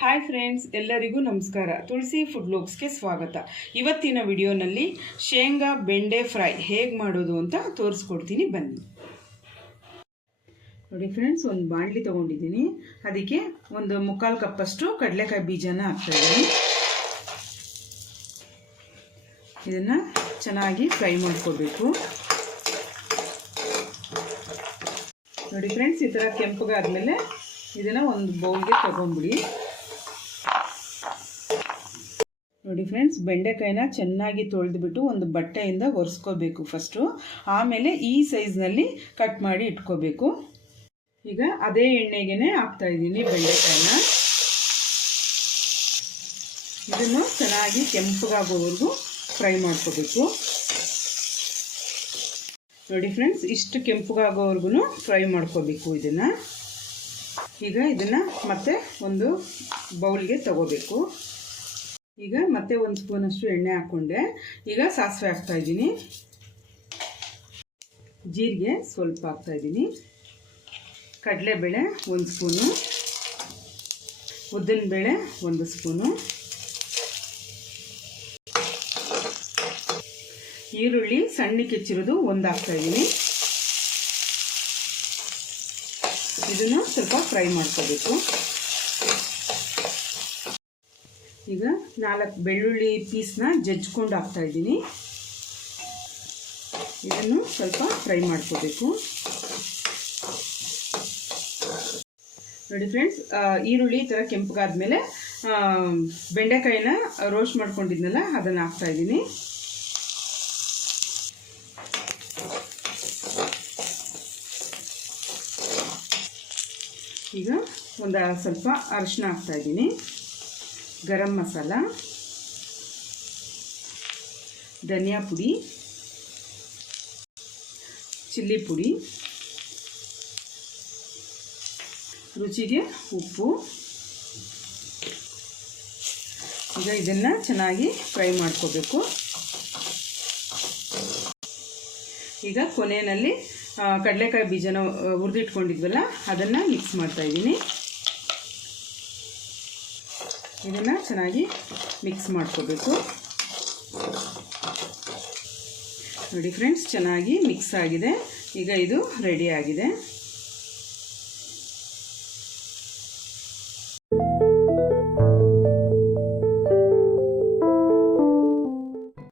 Hi friends ಎಲ್ಲರಿಗೂ ನಮಸ್ಕಾರ. ತುಳಸಿ food ಲೋಕ್ಸ್ಗೆ ಸ್ವಾಗತ. ಇವತ್ತಿನ ವಿಡಿಯೋನಲ್ಲಿ ಶೇಂಗಾ ಬೆಂಡೆ ಫ್ರೈ ಹೇಗೆ ಮಾಡೋದು ಅಂತ ತೋರಿಸ್ಕೊಡ್ತೀನಿ ಬನ್ನಿ. ನೋಡಿ ಫ್ರೆಂಡ್ಸ್ ಒಂದು ಬಾಣಲಿ ತೊಗೊಂಡಿದ್ದೀನಿ. ಅದಕ್ಕೆ ಒಂದು ಮುಕ್ಕಾಲು ಕಪ್ಪಷ್ಟು ಕಡಲೆಕಾಯಿ ಬೀಜನ ಹಾಕ್ತಾಯಿದ್ದೀನಿ. ಇದನ್ನು ಚೆನ್ನಾಗಿ ಫ್ರೈ ಮಾಡ್ಕೋಬೇಕು. ನೋಡಿ ಫ್ರೆಂಡ್ಸ್ ಈ ಥರ ಕೆಂಪಗಾದ್ಮೇಲೆ ಇದನ್ನು ಒಂದು ಬೌಲ್ಗೆ ತಗೊಂಬಿಡಿ ನೋಡಿ ಫ್ರೆಂಡ್ಸ್ ಬೆಂಡೆಕಾಯಿನ ಚೆನ್ನಾಗಿ ತೊಳೆದುಬಿಟ್ಟು ಒಂದು ಬಟ್ಟೆಯಿಂದ ಒರೆಸ್ಕೋಬೇಕು ಫಸ್ಟು ಆಮೇಲೆ ಈ ಸೈಜ್ನಲ್ಲಿ ಕಟ್ ಮಾಡಿ ಇಟ್ಕೋಬೇಕು. ಈಗ ಅದೇ ಎಣ್ಣೆಗೆ ಹಾಕ್ತಾ ಇದ್ದೀನಿ ಬೆಂಡೆಕಾಯಿನ. ಇದನ್ನು ಚೆನ್ನಾಗಿ ಕೆಂಪಗಾಗೋವರೆಗೂ ಫ್ರೈ ಮಾಡ್ಕೋಬೇಕು. ನೋಡಿ ಫ್ರೆಂಡ್ಸ್ ಇಷ್ಟು ಕೆಂಪಗಾಗೋವರೆಗೂ ಫ್ರೈ ಮಾಡ್ಕೋಬೇಕು ಇದನ್ನು. ಈಗ ಇದನ್ನು ಮತ್ತೆ ಒಂದು ಬೌಲ್ಗೆ ತಗೋಬೇಕು. ಈಗ ಮತ್ತೆ ಒಂದು ಸ್ಪೂನಷ್ಟು ಎಣ್ಣೆ ಹಾಕ್ಕೊಂಡೆ ಈಗ ಸಾಸಿವೆ ಹಾಕ್ತಾ ಇದ್ದೀನಿ. ಜೀರಿಗೆ ಸ್ವಲ್ಪ ಹಾಕ್ತಾ ಇದ್ದೀನಿ. ಕಡಲೆಬೇಳೆ ಒಂದು ಸ್ಪೂನು ಉದ್ದಿನಬೇಳೆ ಒಂದು ಸ್ಪೂನು ಈರುಳ್ಳಿ ಸಣ್ಣ ಕೆಚ್ಚಿರೋದು ಒಂದು ಹಾಕ್ತಾ ಇದ್ದೀನಿ. ಇದನ್ನು ಸ್ವಲ್ಪ ಫ್ರೈ ಮಾಡ್ಕೋಬೇಕು. ಈಗ ನಾಲ್ಕು ಬೆಳ್ಳುಳ್ಳಿ ಪೀಸ್ನ ಜಜ್ಕೊಂಡು ಹಾಕ್ತಾ ಇದ್ದೀನಿ. ಇದನ್ನು ಸ್ವಲ್ಪ ಫ್ರೈ ಮಾಡ್ಕೋಬೇಕು. ನೋಡಿ ಫ್ರೆಂಡ್ಸ್ ಈರುಳ್ಳಿ ಈ ಥರ ಕೆಂಪಗಾದ್ಮೇಲೆ ಬೆಂಡೆಕಾಯಿನ ರೋಸ್ಟ್ ಮಾಡ್ಕೊಂಡಿದ್ನಲ್ಲ, ಅದನ್ನು ಹಾಕ್ತಾ ಇದ್ದೀನಿ. ಈಗ ಒಂದು ಸ್ವಲ್ಪ ಅರಿಶಿನ ಹಾಕ್ತಾ ಇದ್ದೀನಿ. ಗರಂ ಮಸಾಲ, ಧನಿಯಾ ಪುಡಿ, ಚಿಲ್ಲಿ ಪುಡಿ, ರುಚಿಗೆ ಉಪ್ಪು. ಈಗ ಇದನ್ನು ಚೆನ್ನಾಗಿ ಫ್ರೈ ಮಾಡ್ಕೋಬೇಕು. ಈಗ ಕೊನೆಯಲ್ಲಿ ಕಡಲೆಕಾಯಿ ಬೀಜನ ಹುರಿದಿಟ್ಕೊಂಡಿದ್ವಲ್ಲ, ಅದನ್ನು ಮಿಕ್ಸ್ ಮಾಡ್ತಾಯಿದ್ದೀನಿ ಇದನ್ನು ಚೆನ್ನಾಗಿ ಮಿಕ್ಸ್ ಮಾಡ್ಕೋಬೇಕು. ನೋಡಿ ಫ್ರೆಂಡ್ಸ್ ಚೆನ್ನಾಗಿ ಮಿಕ್ಸ್ ಆಗಿದೆ. ಈಗ ಇದು ರೆಡಿ ಆಗಿದೆ.